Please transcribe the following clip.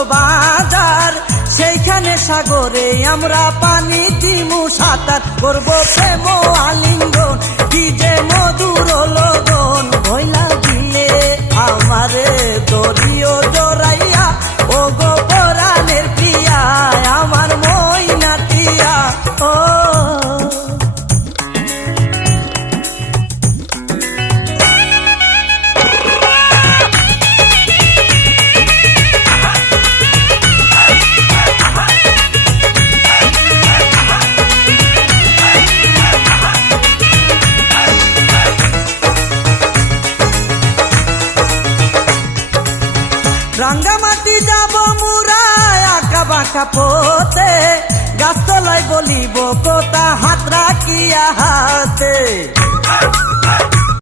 কক্সবাজার, সেইখানে সাগরে আমরা পানি দিমু সাঁতার, করবো প্রেম আলিঙ্গন, কি যে মধুর লগন, ভইলা দিলে আমারে দরিও জড়াইয়া, ও গো পরাণের প্রিয়া, আমার মইনাটিয়া। ও রাঙ্গামাটি যাব মুরায় আঁকা বাঁকা পথে, গাছতলায় বলিব কথা হাত রাখিয়া হাতে।